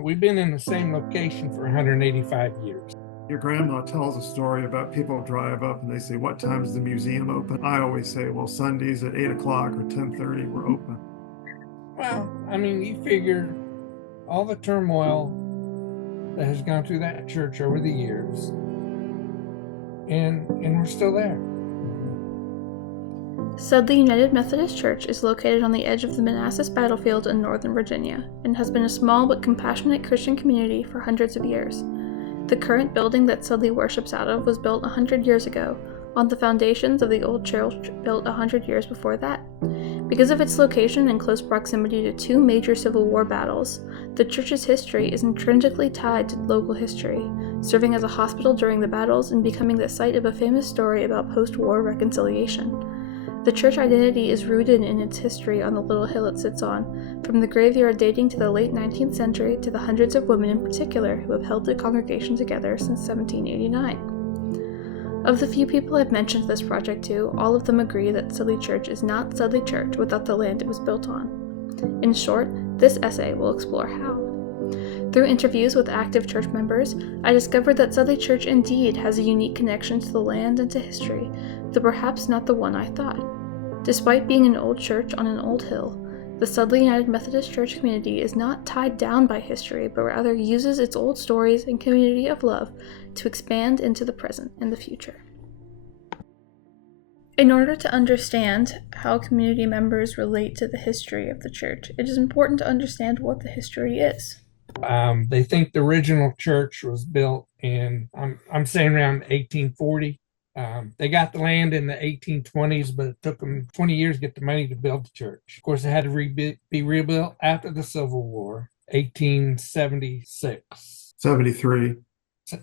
We've been in the same location for 185 years. Your grandma tells a story about people drive up and they say, "What time is the museum open?" I always say, "Well, Sundays at 8 o'clock or 10:30, we're open." Well, I mean, you figure all the turmoil that has gone through that church over the years, and we're still there. Sudley United Methodist Church is located on the edge of the Manassas battlefield in northern Virginia and has been a small but compassionate Christian community for hundreds of years. The current building that Sudley worships out of was built 100 years ago, on the foundations of the old church built 100 years before that. Because of its location and close proximity to two major Civil War battles, the church's history is intrinsically tied to local history, serving as a hospital during the battles and becoming the site of a famous story about post-war reconciliation. The church identity is rooted in its history on the little hill it sits on, from the graveyard dating to the late 19th century to the hundreds of women in particular who have held the congregation together since 1789. Of the few people I've mentioned this project to, all of them agree that Sudley Church is not Sudley Church without the land it was built on. In short, this essay will explore how. Through interviews with active church members, I discovered that Sudley Church indeed has a unique connection to the land and to history, though perhaps not the one I thought. Despite being an old church on an old hill, the Sudley United Methodist Church community is not tied down by history, but rather uses its old stories and community of love to expand into the present and the future. In order to understand how community members relate to the history of the church, it is important to understand what the history is. They think the original church was built in, I'm saying around 1840. They got the land in the 1820s, but it took them 20 years to get the money to build the church. Of course, it had to be rebuilt after the Civil War, 1876. 73.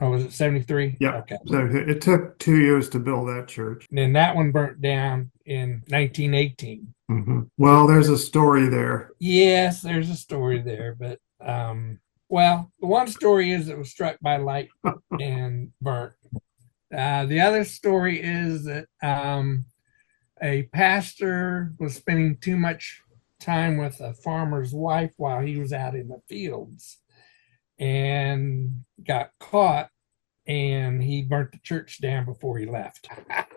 Oh, was it 73? Yeah. Okay. So it took 2 years to build that church. And then that one burnt down in 1918. Well, there's a story there. Yes, there's a story there, but well, the one story is it was struck by light and burnt. The other story is that a pastor was spending too much time with a farmer's wife while he was out in the fields and got caught, and he burnt the church down before he left.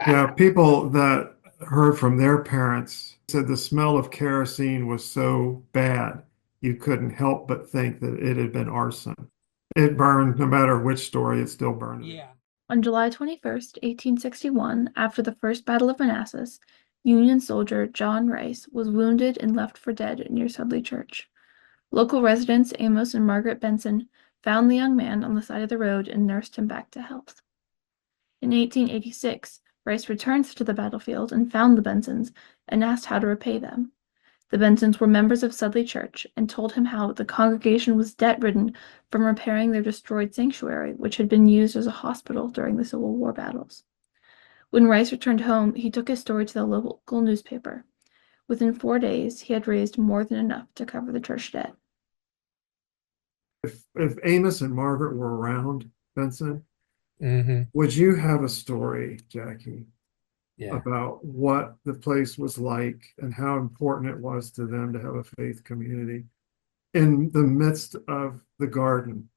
Yeah, people that heard from their parents said the smell of kerosene was so bad you couldn't help but think that it had been arson. It burned, no matter which story, it still burned. Yeah. On July 21st, 1861, after the First Battle of Manassas, Union soldier John Rice was wounded and left for dead near Sudley Church. Local residents Amos and Margaret Benson found the young man on the side of the road and nursed him back to health. In 1886, Rice returned to the battlefield and found the Bensons and asked how to repay them. The Bensons were members of Sudley Church and told him how the congregation was debt-ridden from repairing their destroyed sanctuary, which had been used as a hospital during the Civil War battles. When Rice returned home, he took his story to the local newspaper. Within 4 days, he had raised more than enough to cover the church debt. If Amos and Margaret were around, Benson, would you have a story, Jackie, about what the place was like and how important it was to them to have a faith community in the midst of the garden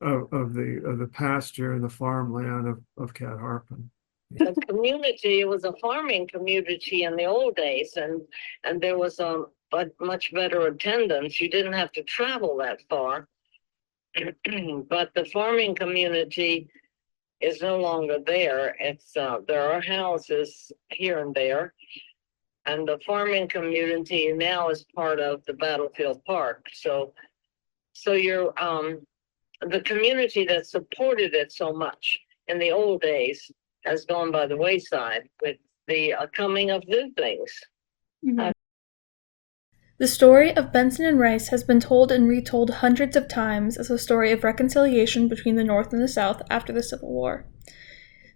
of the pasture and the farmland of Cat Harpin? The community, it was a farming community in the old days, and there was a much better attendance. You didn't have to travel that far. But the farming community is no longer there. It's there are houses here and there, and the farming community now is part of the Battlefield Park. So you're the community that supported it so much in the old days has gone by the wayside with the coming of new things. The story of Benson and Rice has been told and retold hundreds of times as a story of reconciliation between the North and the South after the Civil War.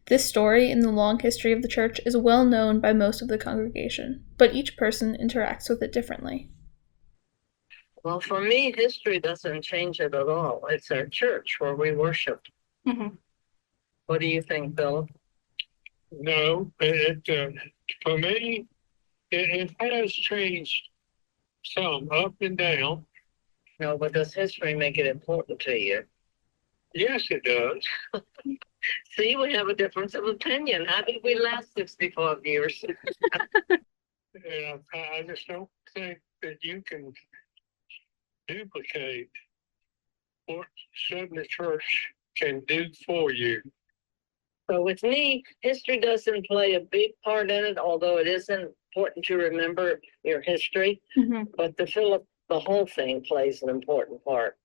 This story in the long history of the church is well known by most of the congregation, but each person interacts with it differently. Well, for me, history doesn't change it at all. It's our church where we worship. What do you think, Bill? No, for me, it has changed some up and down, No, but does history make it important to you? Yes, it does. See, we have a difference of opinion. How did we last 65 years? And I just don't think that you can duplicate what Sudley Church can do for you. So with me, history doesn't play a big part in it, although it is important to remember your history. Mm-hmm. But the whole thing plays an important part.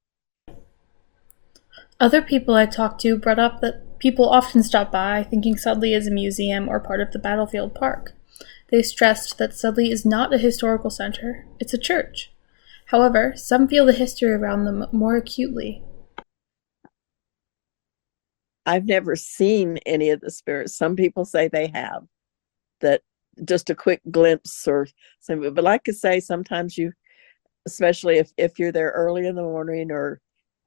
Other people I talked to brought up that people often stop by thinking Sudley is a museum or part of the Battlefield Park. They stressed that Sudley is not a historical center, it's a church. However, some feel the history around them more acutely. I've never seen any of the spirits. Some people say they have, that just a quick glimpse or something. But like I say, sometimes you, especially if you're there early in the morning or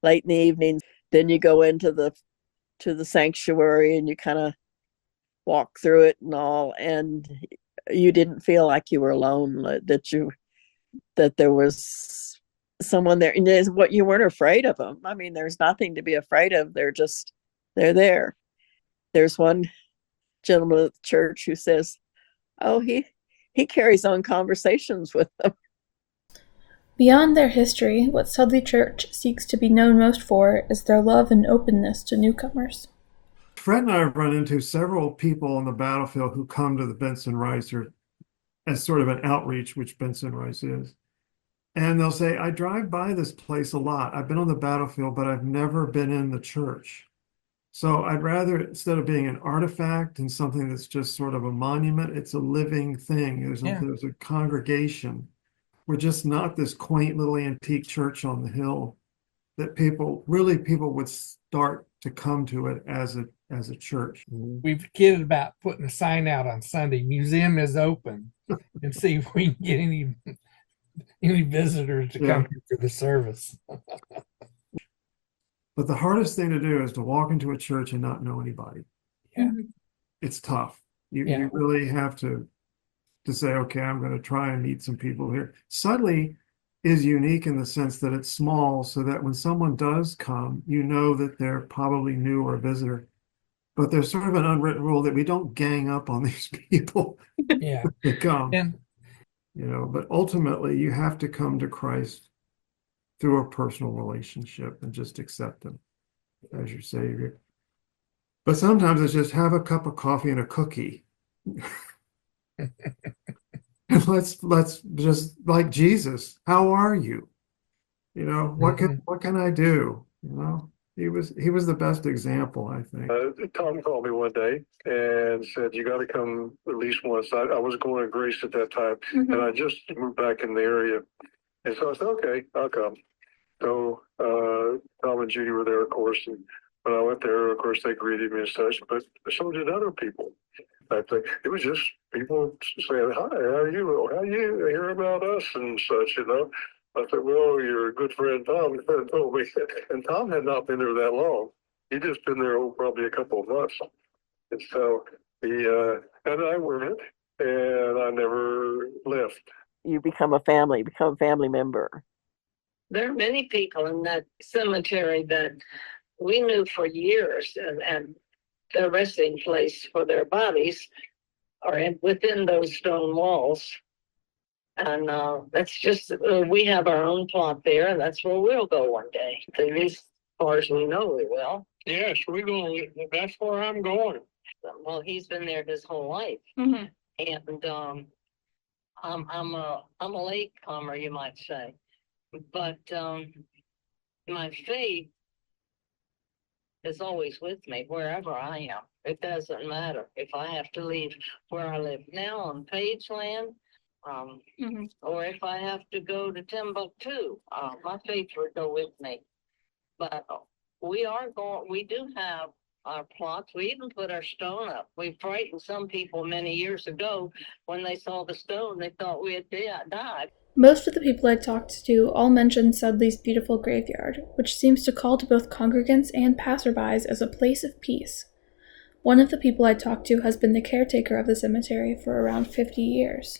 late in the evening, then you go into the sanctuary and you kind of walk through it and all, and you didn't feel like you were alone, that there was someone there, and it's what, you weren't afraid of them. I mean, there's nothing to be afraid of. They're there. There's one gentleman at the church who says, oh, he carries on conversations with them. Beyond their history, what Sudley Church seeks to be known most for is their love and openness to newcomers. Fred and I have run into several people on the battlefield who come to the Benson Rice as sort of an outreach, which Benson Rice is. And they'll say, I drive by this place a lot. I've been on the battlefield, but I've never been in the church. So I'd rather, instead of being an artifact and something that's just sort of a monument, it's a living thing. There's a congregation. We're just not this quaint little antique church on the hill that people would start to come to it as a church. We've kidded about putting a sign out on Sunday, museum is open, and see if we can get any visitors to come here for the service. But the hardest thing to do is to walk into a church and not know anybody. Yeah. It's tough. You really have to say, okay, I'm going to try and meet some people here. Sudley is unique in the sense that it's small, so that when someone does come, you know that they're probably new or a visitor. But there's sort of an unwritten rule that we don't gang up on these people. Yeah. They come. And but ultimately you have to come to Christ through a personal relationship and just accept him as your Savior. But sometimes it's just have a cup of coffee and a cookie. And let's just, like Jesus, how are you? What can I do? He was the best example, I think. Tom called me one day and said, you got to come at least once. I was going to Grace at that time, and I just moved back in the area. And so I said, okay, I'll come. So Tom and Judy were there, of course. And when I went there, of course, they greeted me and such, but so did other people. I think it was just people saying, hi, how are you? How you hear about us and such, I said, well, your good friend Tom told me. And Tom had not been there that long. He'd just been there probably a couple of months. And so and I went, and I never left. You become a family member. There are many people in that cemetery that we knew for years, and their resting place for their bodies are within those stone walls. And that's just, we have our own plot there, and that's where we'll go one day. At least as far as we know we will. Yes, we're going. That's where I'm going. Well, he's been there his whole life. Mm-hmm. And I'm a late comer, you might say. But my faith is always with me wherever I am. It doesn't matter if I have to leave where I live now on Pageland, or if I have to go to Timbuktu. My faith would go with me. But we do have our plots. We even put our stone up. We frightened some people many years ago. When they saw the stone, they thought we had died. Most of the people I talked to all mentioned Sudley's beautiful graveyard, which seems to call to both congregants and passerbys as a place of peace. One of the people I talked to has been the caretaker of the cemetery for around 50 years.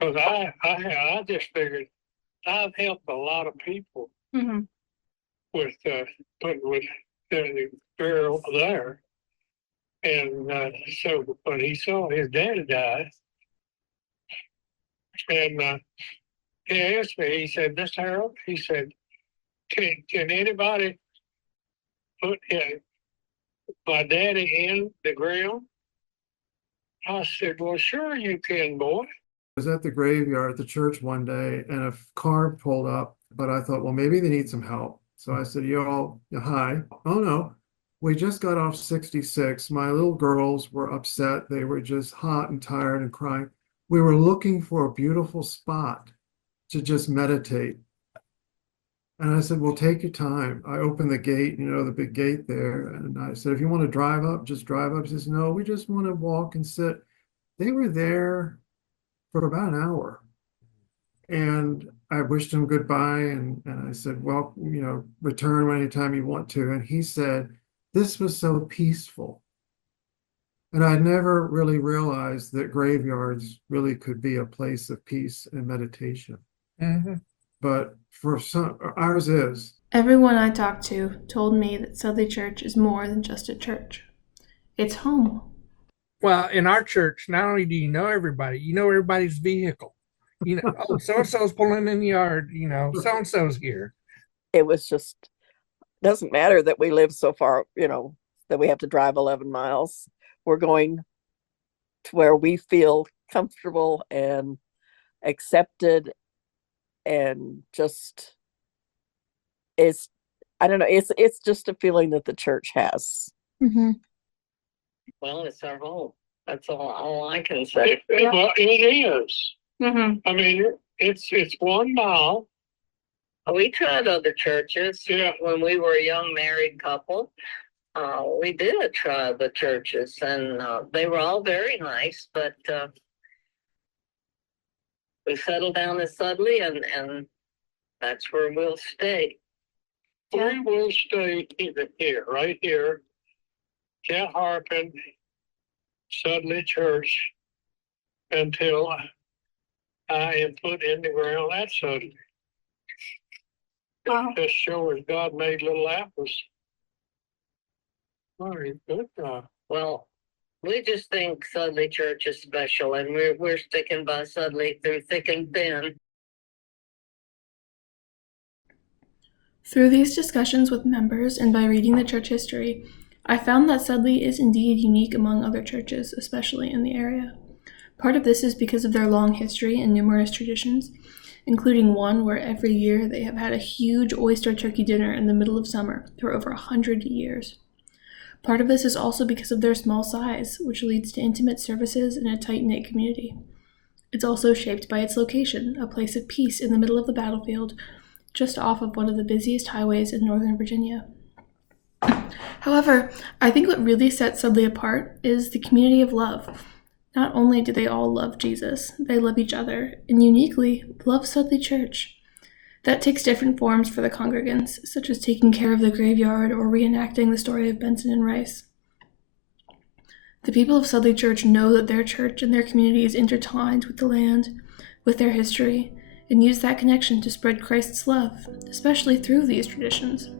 Because I just figured I've helped a lot of people with putting with the girl there. And so when he saw his daddy die, and he asked me, he said, Mr. Harold, he said, can anybody put my daddy in the ground? I said, well, sure you can, boy. I was at the graveyard at the church one day and a car pulled up, but I thought, well, maybe they need some help. So I said, y'all, hi. Oh, no, we just got off 66. My little girls were upset. They were just hot and tired and crying. We were looking for a beautiful spot to just meditate. And I said, well, take your time. I opened the gate, the big gate there. And I said, if you want to drive up, just drive up. He says, no, we just want to walk and sit. They were there for about an hour. And I wished him goodbye. And I said, well, return anytime you want to. And he said, this was so peaceful. And I never really realized that graveyards really could be a place of peace and meditation. But for some, ours is. Everyone I talked to told me that Sudley Church is more than just a church. It's home. Well, in our church, not only do you know everybody, you know everybody's vehicle. Oh, so-and-so's pulling in the yard, so-and-so's here. It was just, doesn't matter that we live so far, that we have to drive 11 miles. We're going to where we feel comfortable and accepted, and just, I don't know, it's just a feeling that the church has. Well, it's our home. That's all I can say. Well, it is. I mean, it's 1 mile. We tried other churches. Yeah. When we were a young married couple, we did try the churches, and they were all very nice, but we settled down in Sudley, and that's where we'll stay. We will stay here, right here. Can't Harpin, Sudley Church, until I am put in the ground at Sudley. Wow. Just shows God made little apples. Very good. Well, we just think Sudley Church is special, and we're sticking by Sudley through thick and thin. Through these discussions with members and by reading the church history, I found that Sudley is indeed unique among other churches, especially in the area. Part of this is because of their long history and numerous traditions, including one where every year they have had a huge oyster turkey dinner in the middle of summer for over 100 years. Part of this is also because of their small size, which leads to intimate services in a tight-knit community. It's also shaped by its location, a place of peace in the middle of the battlefield, just off of one of the busiest highways in Northern Virginia. However, I think what really sets Sudley apart is the community of love. Not only do they all love Jesus, they love each other, and uniquely love Sudley Church. That takes different forms for the congregants, such as taking care of the graveyard or reenacting the story of Benson and Rice. The people of Sudley Church know that their church and their community is intertwined with the land, with their history, and use that connection to spread Christ's love, especially through these traditions.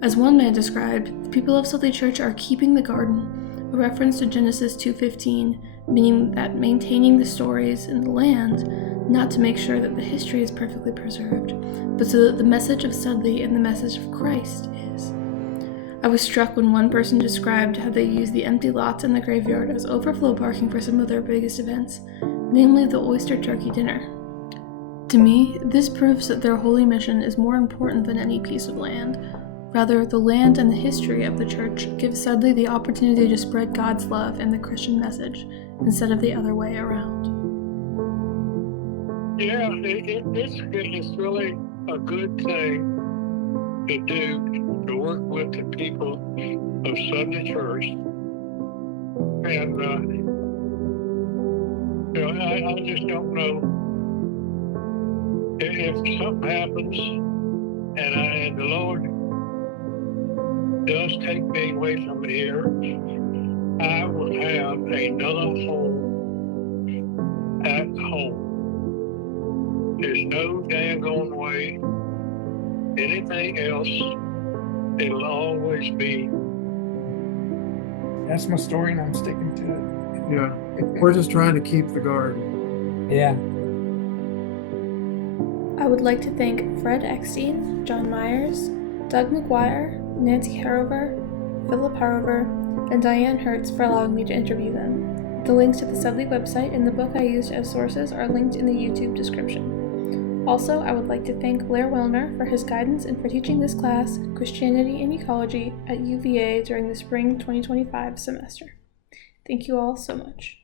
As one man described, the people of Sudley Church are keeping the garden, a reference to Genesis 2:15, meaning that maintaining the stories and the land, not to make sure that the history is perfectly preserved, but so that the message of Sudley and the message of Christ is. I was struck when one person described how they use the empty lots in the graveyard as overflow parking for some of their biggest events, namely the oyster turkey dinner. To me, this proves that their holy mission is more important than any piece of land. Rather, the land and the history of the church give Sudley the opportunity to spread God's love and the Christian message, instead of the other way around. Yeah, it's really a good thing to do, to work with the people of Sudley Church. And, I just don't know if something happens and the Lord does take me away from here, I will have another home at home. There's no daggone way anything else. It'll always be. That's my story, and I'm sticking to it. Yeah, we're just trying to keep the garden. Yeah. I would like to thank Fred Eckstein, John Myers, Doug McGuire, Nancy Harrover, Philip Harrover, and Diane Hertz for allowing me to interview them. The links to the Sudley website and the book I used as sources are linked in the YouTube description. Also, I would like to thank Blair Wellner for his guidance and for teaching this class, Christianity and Ecology, at UVA during the spring 2025 semester. Thank you all so much.